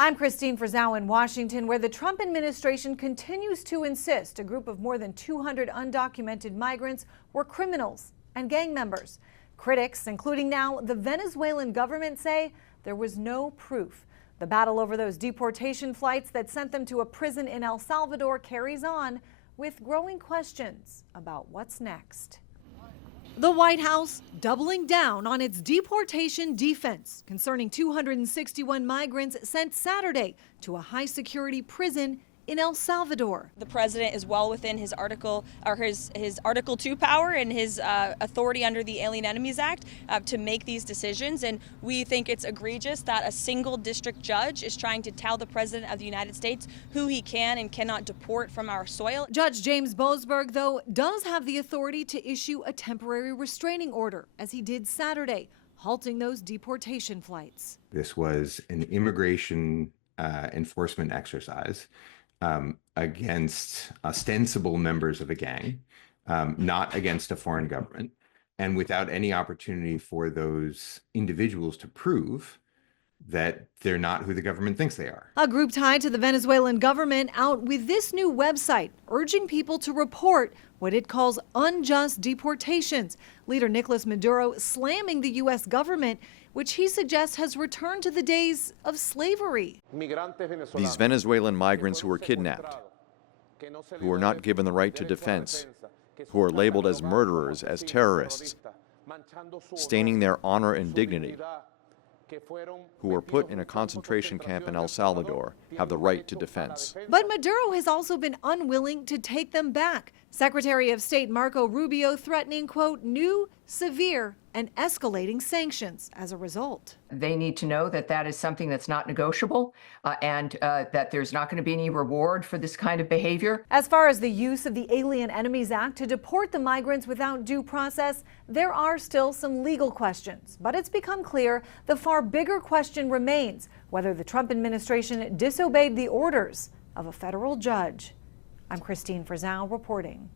I'm Christine Frizzau in Washington, where the Trump administration continues to insist a group of more than 200 undocumented migrants were criminals and gang members. Critics, including now the Venezuelan government, say there was no proof. The battle over those deportation flights that sent them to a prison in El Salvador carries on, with growing questions about what's next. The White House doubling down on its deportation defense concerning 261 migrants sent Saturday to a high-security prison in El Salvador. The president is well within his Article 2 power and his authority under the Alien Enemies Act to make these decisions, and we think it's egregious that a single district judge is trying to tell the president of the United States who he can and cannot deport from our soil. Judge James Boasberg, though, does have the authority to issue a temporary restraining order, as he did Saturday, halting those deportation flights. This was an immigration enforcement exercise against ostensible members of a gang, not against a foreign government, and without any opportunity for those individuals to prove that they're not who the government thinks they are. A group tied to the Venezuelan government out with this new website, urging people to report what it calls unjust deportations. Leader Nicolas Maduro slamming the U.S. government, which he suggests has returned to the days of slavery. These Venezuelan migrants who were kidnapped, who are not given the right to defense, who are labeled as murderers, as terrorists, staining their honor and dignity, who were put in a concentration camp in El Salvador, have the right to defense. But Maduro has also been unwilling to take them back. Secretary of State Marco Rubio threatening, quote, new, severe, and escalating sanctions as a result. They need to know that that is something that's not negotiable and that there's not going to be any reward for this kind of behavior. As far as the use of the Alien Enemies Act to deport the migrants without due process, there are still some legal questions. But it's become clear the far bigger question remains whether the Trump administration disobeyed the orders of a federal judge. I'm Christine Frizzau reporting.